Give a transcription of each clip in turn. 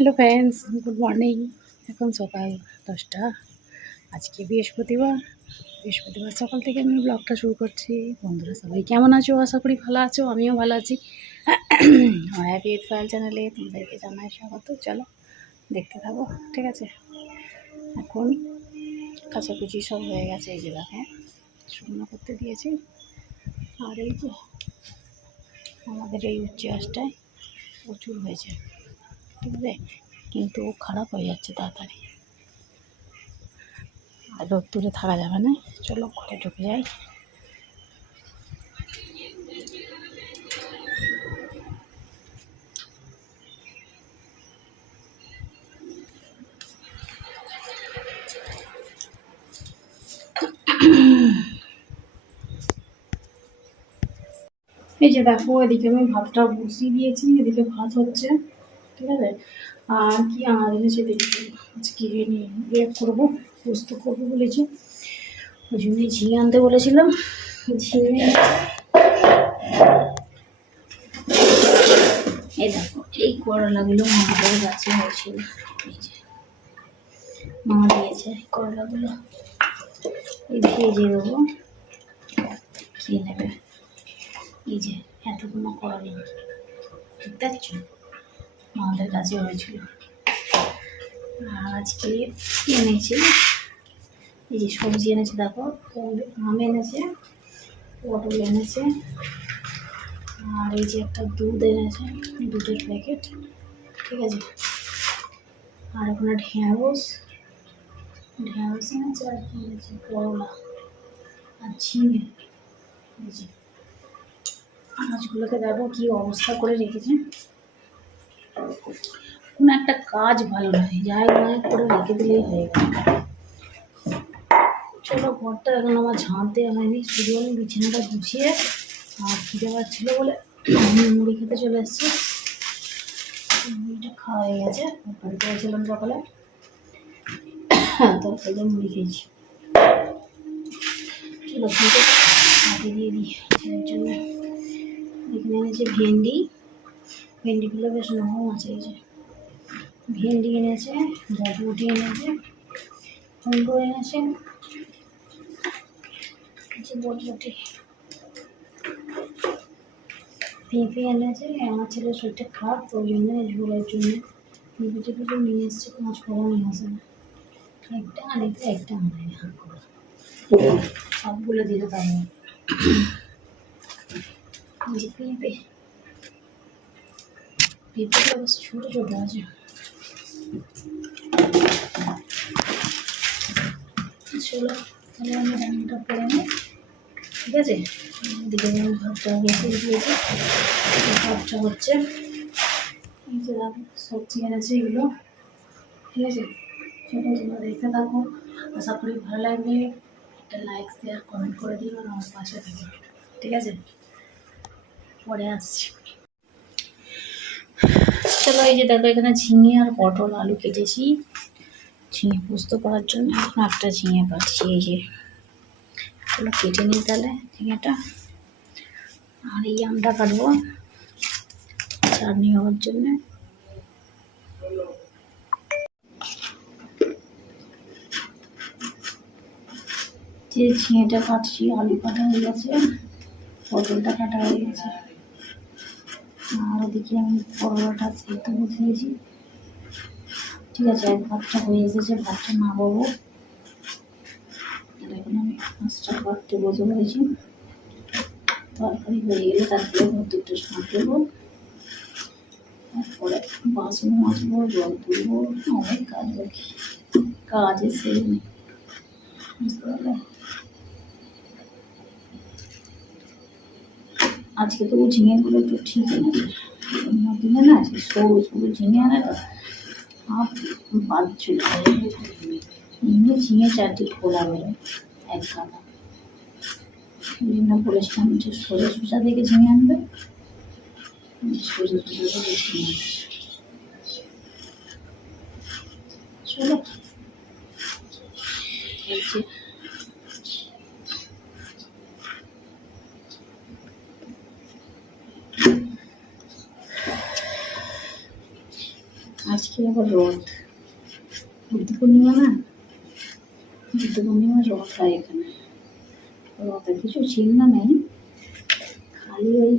Hello friends good morning এখন সকাল দশটা। আজকে বৃহস্পতিবার। বৃহস্পতিবার সকাল থেকে আমি ব্লগটা শুরু করছি। বন্ধুরা সবাই কেমন আছো? আশা করি ভালো আছো, আমিও ভালো আছি। হ্যাপি ইট ফাইল চ্যানেলে তোমাদেরকে জানাই স্বাগত। চলো, দেখতে থাকো, ঠিক আছে? এখন কাছাকুচি সব হয়ে গেছে, এই যে দেখো শুকনো করতে দিয়েছি। আর এই যে আমাদের এই উচ্চ আঁশটায় প্রচুর হয়েছে। ঠিক আছে কিন্তু খারাপ হয়ে যাচ্ছে তাড়াতাড়ি। আর রোদ রোদ্দুরে থাকা যাবে না। চলো ঘরে ঢুকে যাই। এই যে দেখো, এদিকে আমি ভাতটা বসিয়ে দিয়েছি, এদিকে ভাত হচ্ছে। ঠিক আছে? আর কি আনা এনেছে দেখি, আজকে ইয়ে করব, পোস্ত করব বলেছি। ওই জন্যই ঝিঙে আনতে বলেছিলাম। ঝিঙে এই দেখো, এই করলাগুলো মামাদের গাছে হয়েছিল। এই যে মামা দিয়েছে করলাগুলো এই ভেজে দেবো। খেয়ে নেবে। এই যে, এতগুলো করলা ঠিক দেখছ? আমাদের কাছে হয়েছিল। আর আজকে এনেছি? এই যে সবজি এনেছে, দেখো, আম এনেছে, পটল এনেছে, আর এই যে একটা দুধ এনেছে, দুধের প্যাকেট, ঠিক আছে? আর ওখানে ঢ্যাঁড়স ঢ্যাঁড়স এনেছে, আর কি এনেছে? করলা আর ঝিঙে মাছগুলোকে দেখো কী অবস্থা করে রেখেছে। কোনো একটা কাজ ভালো নয় যাই নয় করে রেখে দিলেই হয়ে গেল। ছোটো ঘরটা এখন আমার ঝাঁট দেওয়া হয়নি, শুধু আমি বিছানাটা গুছিয়ে আর খিদে পাচ্ছিলো বলে মুড়ি খেতে চলে এসছে। মুড়িটা খাওয়া হয়ে গেছে বাড়ি করেছিলাম সকালে। তো তাদের মুড়ি খেয়েছি। চলো হাতে দিয়ে দিই। এখানে এনেছে ভেন্ডি। ভেন্ডিগুলো বেশ নরম আছে এই যে। ভেন্ডি এনেছে বটবটি এনেছে কুমড়ো এনেছে যে বটবটি। পেঁপে এনেছে আমার ছেলের শরীরটা খারাপ তো ওই জন্য ঝোলের জন্য। পেঁপে টেপে নিয়ে এসছে পাঁচ ফোড়া নিয়ে আসে না একটা আনিতে একটা হাত করে সবগুলো দিতে পারি এই যে পেঁপে। পেঁপেটা বেশ ছোটো ছোটো আছে চলো, তাহলে আমি রান্নাটা করে নিই। ঠিক আছে? দিকে আমি ভাতটা বসিয়ে দিয়েছি ভাতটা হচ্ছে সবজি এনেছে এগুলো। ঠিক আছে? চলো, তোমরা দেখতে থাকো। আশা করি ভালো লাগবে। একটা লাইক শেয়ার কমেন্ট করে দিও আর আমার পাশে থাকো। ঠিক আছে? পরে আসছি। চলো, এই যে দেখো, এখানে ঝিঙে আর পটল, আলু কেটেছি। ঝিঙে পোস্ত করার জন্য। এখন একটা ঝিঙে কাটছি এই যে। কেটে নিই তাহলে, ঝিঙেটা। আর এই আমটা কাটবো চাটনি হওয়ার জন্যে। যে ঝিঙেটা কাটছি, আলু কাটা হয়ে গেছে, পটলটা কাটা হয়ে গেছে। আর ওদিকে আমি পরোটাটা সেদ্ধ বসিয়েছি ঠিক আছে, এক ভাতটা হয়ে এসেছে, ভাতটা আর এখন আমি মাছটা কাটতে বসে পড়েছি তরকারি হয়ে গেলে তারপরে দুটো শাঁক দেবো। তারপরে বাসন মাজবো, জল তুলবো, অনেক কাজ বাকি। কাজে সেই নেই। বুঝতে পারলে? আজকে তো ঝিঙেগুলো একটু ঠিক আছে দিনে না আজকে সরু ঝিঙে আনে তো হাফ বাদ চলে এমনি ঝিঙে চারটি খোলা বেরোয় এক ওই জন্য বলেছিলাম যে সোজা সোজা থেকে ঝিঙে আনবে। সোজা সোজা ঝিঙে আজকে আবার রথ। বুদ্ধ পূর্ণিমা না? বুদ্ধ পূর্ণিমা রথ হয় এখানে। রথের কিছু চিন্তা নেই। খালি ওই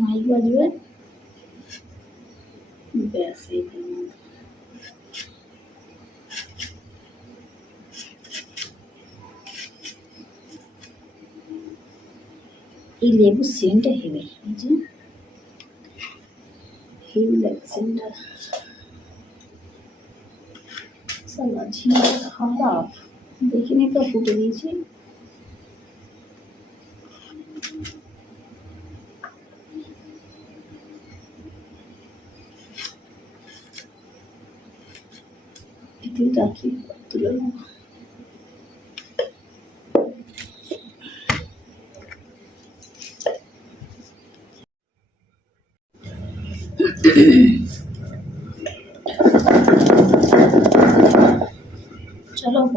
মাইক বাজবে। ব্যাস এইখানে এই লেবুর সেন্টটা হেভি যে। হেভি লাগে সেন্টটা ঝিঙে খারাপ দেখিনি তো ফুটে দিয়েছি রাখি তুলে চলো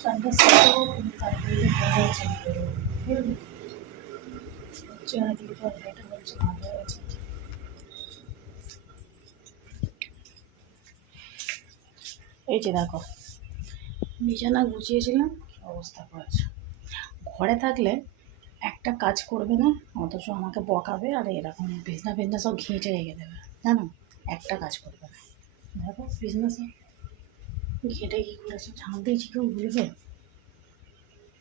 চারটা তারপরে তরকারিটা হচ্ছে ভালো হয়েছে এই যে দেখো। বিছানা গুছিয়েছিলাম। অবস্থা করেছে? ঘরে থাকলে একটা কাজ করবে না, অথচ আমাকে বকাবে আর এরকম বিছনা বিছনা সব ঘেঁটে রেখে দেবে। জানো একটা কাজ করবে না। দেখো বিছনা সব ঘেঁটে কী করেছে ঝাঁপ দিয়েছি কেউ ভুলবে?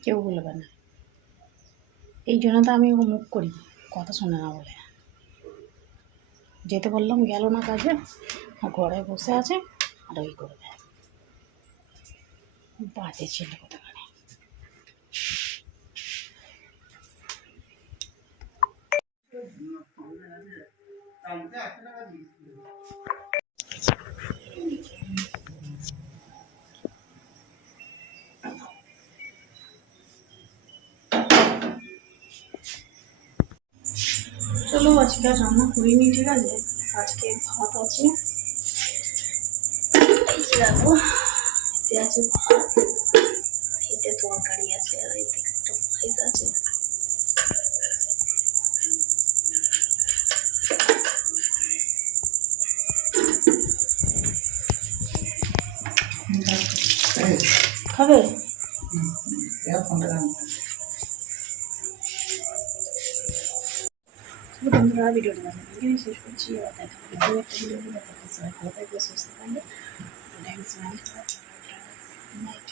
কেউ ভুলবে না। এই জন্য তো আমি মুখ করি কথা শোনে না বলে। যেতে বললাম, গেল না কাজে, ঘরে বসে আছে আর ওই করবে। বাজে ছেলে কোথাকারে। চলো আজকে আর রান্না করিনি, ঠিক আছে? আজকে ভাত আছে। দেখো এতে আছে ভাত এতে তরকারি আছে, আর এতে একটা পায়েস আছে। খাবে বন্ধুরা ভিডিওটা দেখা এখানে শেষ করছি আর দেখা হবে দু একটা ভিডিও দেখা সবাই ভালো থাকবে সুস্থ থাকবে থ্যাংকস নাইট